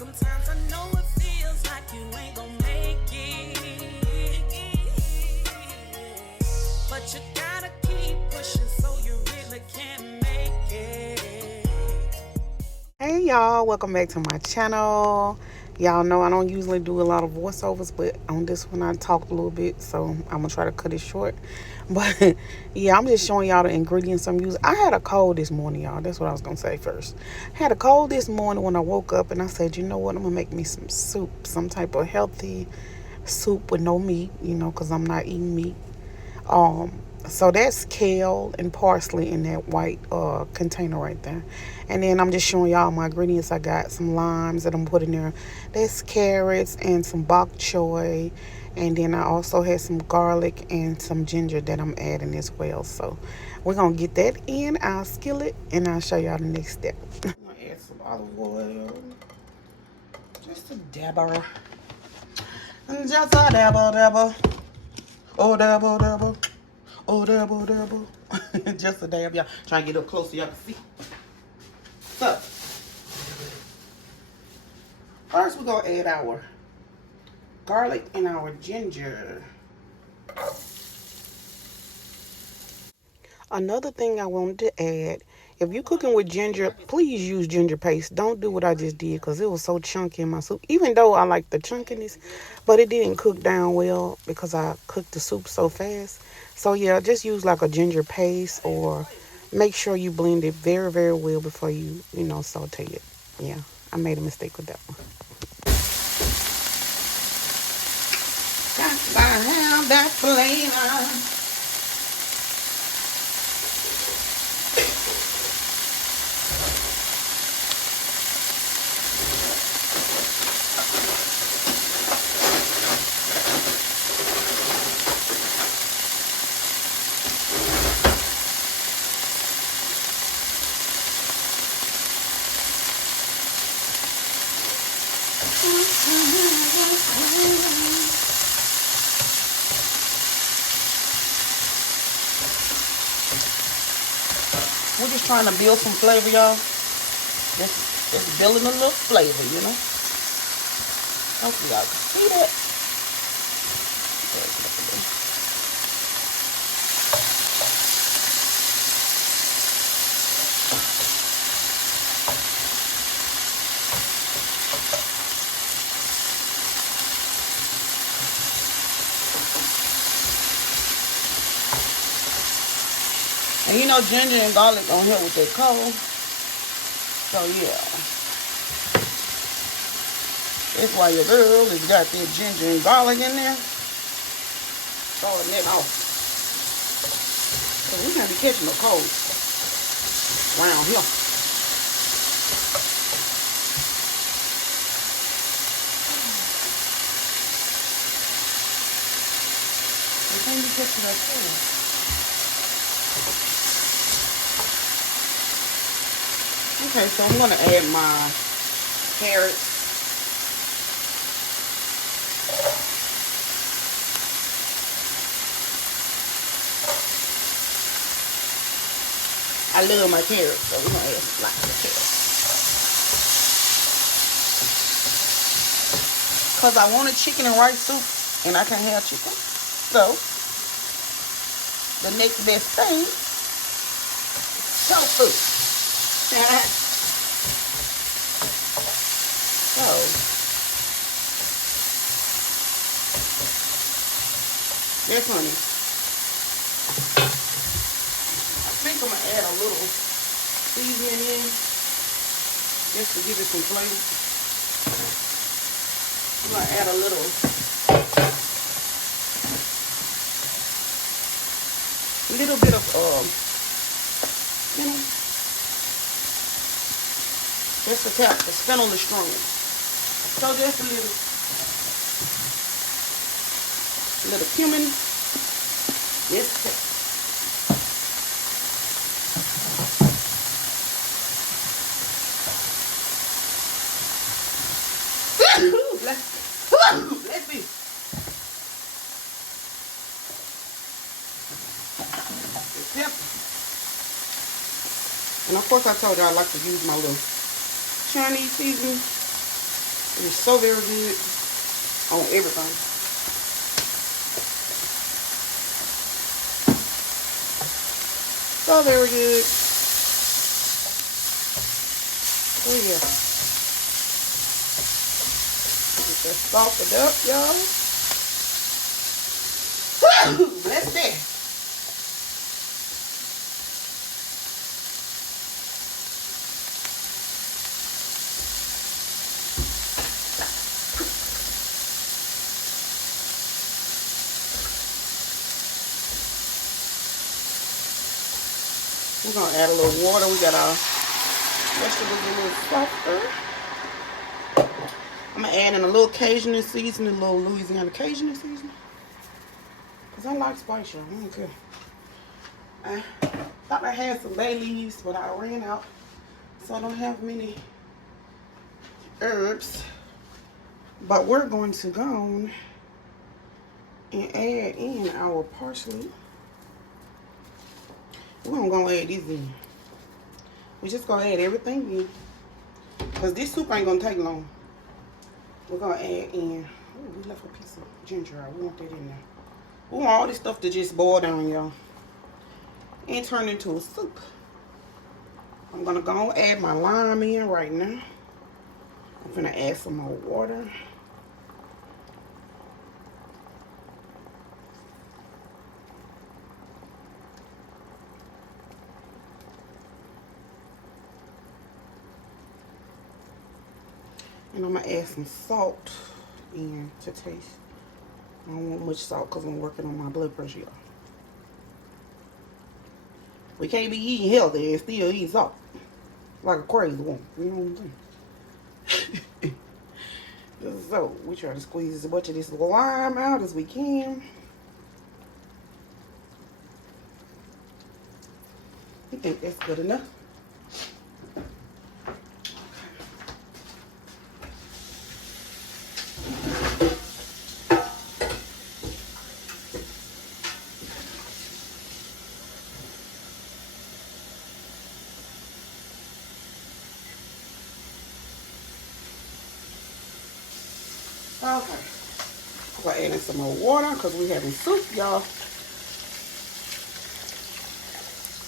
Sometimes I know it feels like you ain't gonna make it, but you gotta keep pushing so you really can make it. Hey y'all, welcome back to my channel. Y'all know I don't usually do a lot of voiceovers, but on this one I talked a little bit, so I'm gonna try to cut it short. But yeah, I'm just showing y'all the ingredients I'm using. I had a cold this morning, y'all. That's what I was gonna say first. I had a cold this morning when I woke up, and I said, you know what, I'm gonna make me some soup, some type of healthy soup with no meat, because I'm not eating meat. Um, so that's kale and parsley in that white container right there. And then I'm just showing y'all my ingredients. I got some limes that I'm putting there. That's carrots and some bok choy. And then I also had some garlic and some ginger that I'm adding as well. So we're going to get that in our skillet and I'll show y'all the next step. I'm going to add some olive oil. Just a dabber. Just a dabble. Oh, dabble. Oh, double. Just a dab, y'all. Try to get up close so y'all can see. So, first we're going to add our garlic and our ginger. Another thing I wanted to add, if you're cooking with ginger, please use ginger paste. Don't do what I just did because it was so chunky in my soup. Even though I like the chunkiness, but it didn't cook down well because I cooked the soup so fast. So yeah, just use like a ginger paste or make sure you blend it very, very well before you, saute it. Yeah, I made a mistake with that one. Got to have that flavor. We're just trying to build some flavor, y'all. Just building a little flavor. Hopefully y'all can see that. And ginger and garlic on here with that cold. So yeah. That's why your girl has got that ginger and garlic in there. Throwing that off. Cause we can't be catching no cold around here. We can't be catching no cold. Okay, so I'm going to add my carrots. I love my carrots, so we're going to add some lots of carrots. Because I want a chicken and rice soup, and I can't have chicken. So, the next best thing is tofu. So, that's honey. I think I'm going to add a little seasoning in just to give it some flavor. I'm going to add a little bit of, just a tap to spin on the strong. So just a little cumin. Yes. Let's see. The pepper. And of course I told you I like to use my little Chinese seasoning. It's so very good on everything. So very good. Oh yeah. Get that salted up, y'all. Bless that. We're gonna add a little water. We got our vegetables a little softer. I'm gonna add in a little Cajun seasoning, a little Louisiana Cajun seasoning. Cause I like spicy. I don't care. I thought I had some bay leaves, but I ran out. So I don't have many herbs. But we're going to go on and add in our parsley. We're gonna go add this in. We just gonna add everything in. Cause this soup ain't gonna take long. We're gonna add in, oh, we left a piece of ginger out. We want that in there. We want all this stuff to just boil down, y'all. And turn into a soup. I'm gonna go and add my lime in right now. I'm gonna add some more water. And I'm gonna add some salt in to taste. I don't want much salt because I'm working on my blood pressure, y'all. We can't be eating healthy and still eat salt. Like a crazy one. You know what I'm saying? So, we try to squeeze as much of this lime out as we can. I think that's good enough. Okay. We're adding some more water because we're having soup, y'all.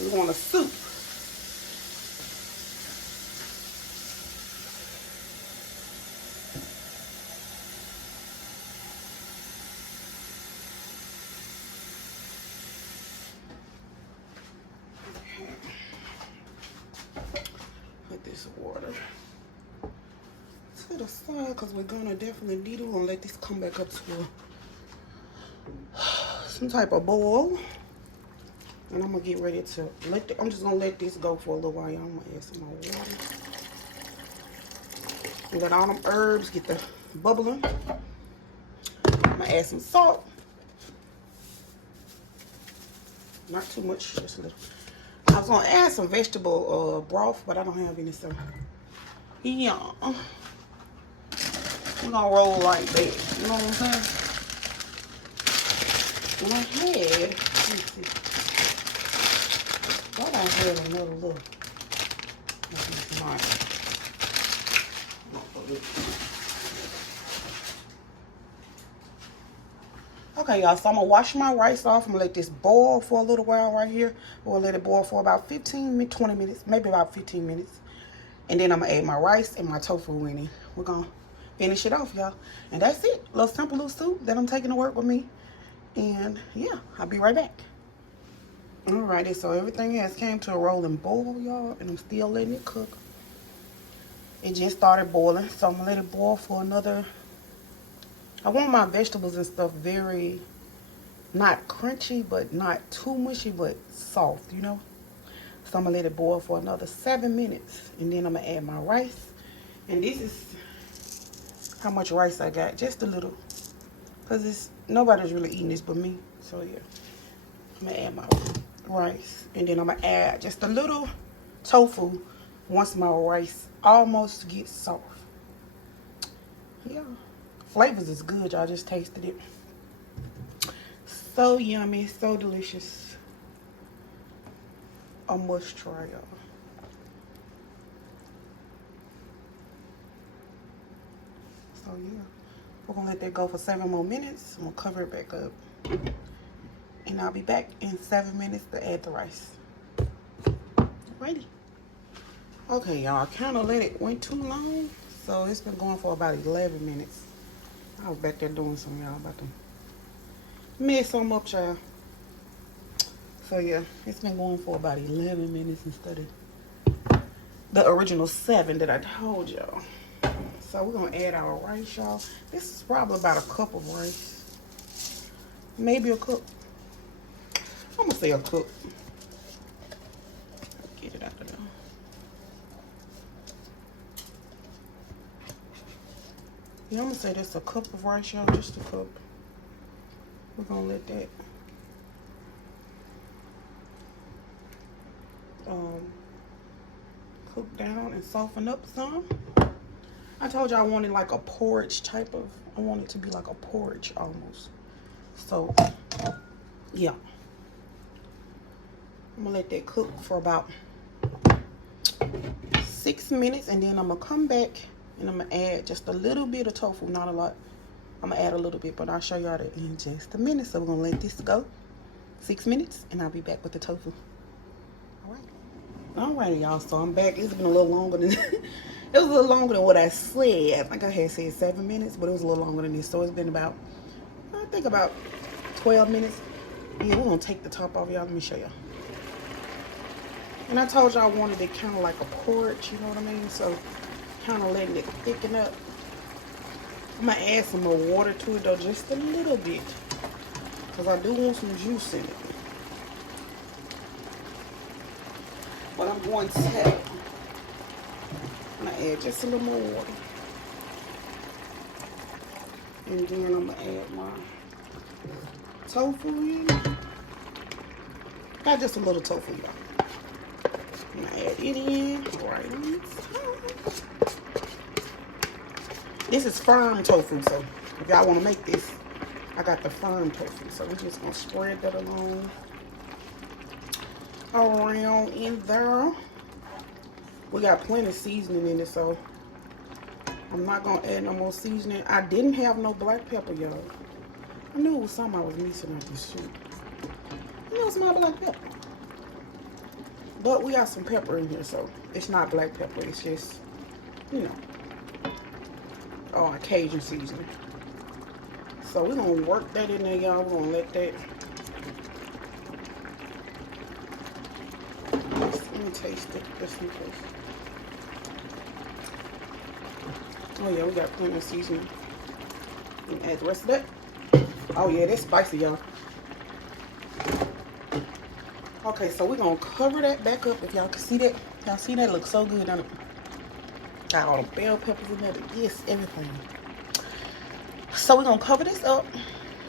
We want a soup. Put this water to the side because we're gonna definitely need it. We're gonna let this come back up to some type of boil. And I'm gonna get ready to I'm just gonna let this go for a little while. I'm gonna add some more water. And let all them herbs get the bubbling. I'm gonna add some salt. Not too much, just a little. I was gonna add some vegetable broth, but I don't have any, so yeah. We're gonna roll like that. You know what I'm saying? And I had, let me see. Thought I had another little. Okay, y'all, so I'm gonna wash my rice off. I'm gonna let this boil for a little while right here. We'll let it boil for about 20 minutes, maybe about 15 minutes. And then I'm gonna add my rice and my tofu in it. We're gonna finish it off, y'all. And that's it. A little simple little soup that I'm taking to work with me. And yeah, I'll be right back. Alrighty, so everything has came to a rolling boil, y'all, and I'm still letting it cook. It just started boiling, so I'm gonna let it boil for another. I want my vegetables and stuff very, not crunchy, but not too mushy, but soft, you know? So I'm gonna let it boil for another 7 minutes, and then I'm gonna add my rice. And this is how much rice I got, just a little, because nobody's really eating this but me. So yeah, I'm gonna add my rice, and then I'm gonna add just a little tofu once my rice almost gets soft. Yeah, flavors is good. Y'all just tasted it. So yummy, so delicious. A must try, y'all. So yeah, we're gonna let that go for 7 more minutes. I'm gonna cover it back up. And I'll be back in 7 minutes to add the rice. Ready? Okay, y'all, I kind of let it went too long. So it's been going for about 11 minutes. I was back there doing some, y'all, about to mess some up, child. So yeah, it's been going for about 11 minutes instead of the original 7 that I told y'all. So we're gonna add our rice, y'all. This is probably about a cup of rice. Maybe a cup. I'm gonna say a cup. Get it out of there. Yeah, I'm gonna say that's a cup of rice, y'all. Just a cup. We're gonna let that cook down and soften up some. I told you I wanted like a porridge type of, I want it to be like a porridge almost. So, yeah. I'm gonna let that cook for about 6 minutes, and then I'm gonna come back and I'm gonna add just a little bit of tofu, not a lot. I'm gonna add a little bit, but I'll show y'all that in just a minute. So we're gonna let this go 6 minutes, and I'll be back with the tofu. Alrighty, y'all. So I'm back. It's been a little longer than it was a little longer than what I said. I think I had said 7 minutes, but it was a little longer than this. So it's been about, I think about 12 minutes. Yeah, we're gonna take the top off, y'all. Let me show y'all. And I told y'all I wanted it kind of like a porridge, you know what I mean? So kind of letting it thicken up. I'm gonna add some more water to it though, just a little bit, because I do want some juice in it. But I'm going to I'm gonna add just a little more water. And then I'm gonna add my tofu in. Got just a little tofu, y'all. I'm gonna add it in right on top. This is firm tofu, so if y'all wanna make this, I got the firm tofu. So we're just gonna spread that along around in there. We got plenty of seasoning in it, so I'm not gonna add no more seasoning. I didn't have no black pepper, y'all. I knew it was something I was missing out this soup. I know it's my black pepper. But we got some pepper in here, so it's not black pepper. It's just, you know, Cajun seasoning. So we're gonna work that in there, y'all. We're gonna let that. Let me taste it just in case. Oh yeah, we got plenty of seasoning. And add the rest of that. Oh yeah, that's spicy, y'all. Okay, so we're gonna cover that back up. If y'all can see that, y'all see that? Looks so good, doesn't it? Got all the bell peppers in there, yes, everything. So we're gonna cover this up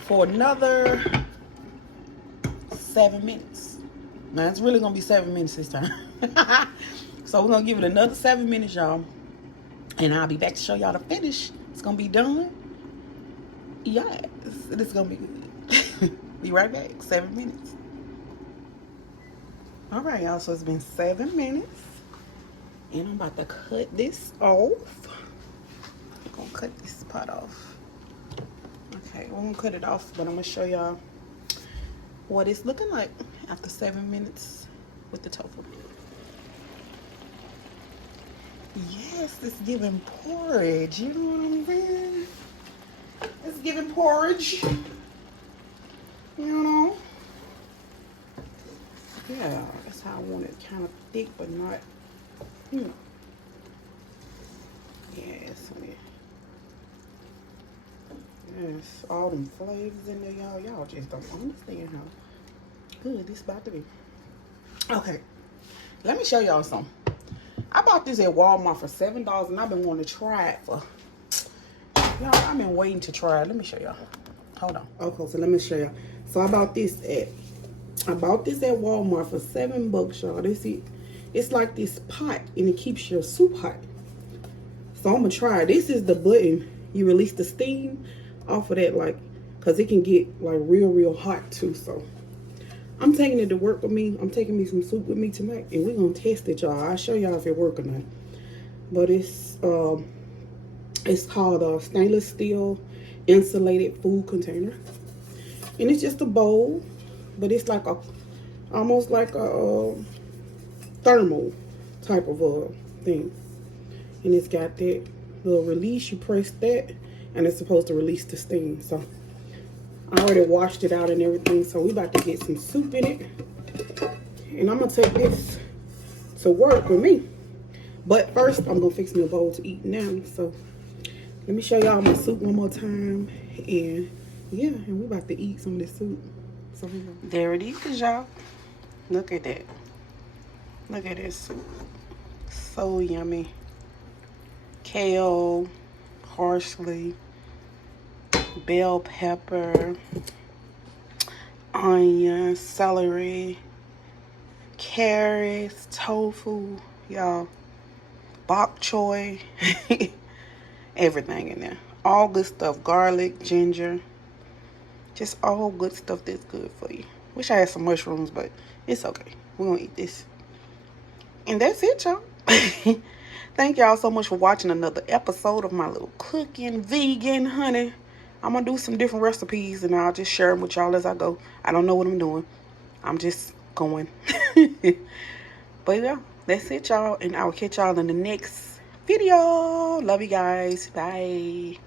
for another 7 minutes. Now it's really gonna be 7 minutes this time. So we're gonna give it another 7 minutes, y'all. And I'll be back to show y'all the finish. It's gonna be done. Yes, it's gonna be good. Be right back. 7 minutes. All right, y'all. So it's been 7 minutes, and I'm about to cut this off. I'm gonna cut this part off. Okay, we're gonna cut it off, but I'm gonna show y'all what it's looking like after 7 minutes with the tofu. Yes, it's giving porridge. You know what I'm saying? It's giving porridge. You know? Yeah, that's how I want it. Kind of thick, but not, you know. Yes, honey. Yes, all them flavors in there, y'all. Y'all just don't understand how good this about to be. Okay, let me show y'all something. I bought this at Walmart for $7, and I've been wanting to try it for, y'all, I've been waiting to try it. Let me show y'all. Hold on. Okay, so let me show y'all. So I bought this at Walmart for $7, y'all. This it. It's like this pot, and it keeps your soup hot. So I'm gonna try it. This is the button. You release the steam off of that, like, cause it can get like real hot too. So I'm taking it to work with me. I'm taking me some soup with me tonight, and we're gonna test it, y'all. I'll show y'all if it works or not. But it's It's called a stainless steel insulated food container. And it's just a bowl, but it's like a, almost like a thermal type of thing. And it's got that little release. You press that, and it's supposed to release the steam. So I already washed it out and everything. So we about to get some soup in it, and I'm gonna take this to work with me. But first, I'm gonna fix me a bowl to eat now. So let me show y'all my soup one more time, and yeah, and we about to eat some of this soup. So there it is, y'all. Look at that. Look at this soup. So yummy. Kale, parsley, bell pepper, onion, celery, carrots, tofu, y'all, bok choy, everything in there. All good stuff. Garlic, ginger, just all good stuff that's good for you. Wish I had some mushrooms, but it's okay. We're gonna eat this. And that's it, y'all. Thank y'all so much for watching another episode of my little cooking vegan honey. I'm gonna do some different recipes and I'll just share them with y'all as I go. I don't know what I'm doing. I'm just going. But yeah, that's it, y'all. And I will catch y'all in the next video. Love you guys. Bye.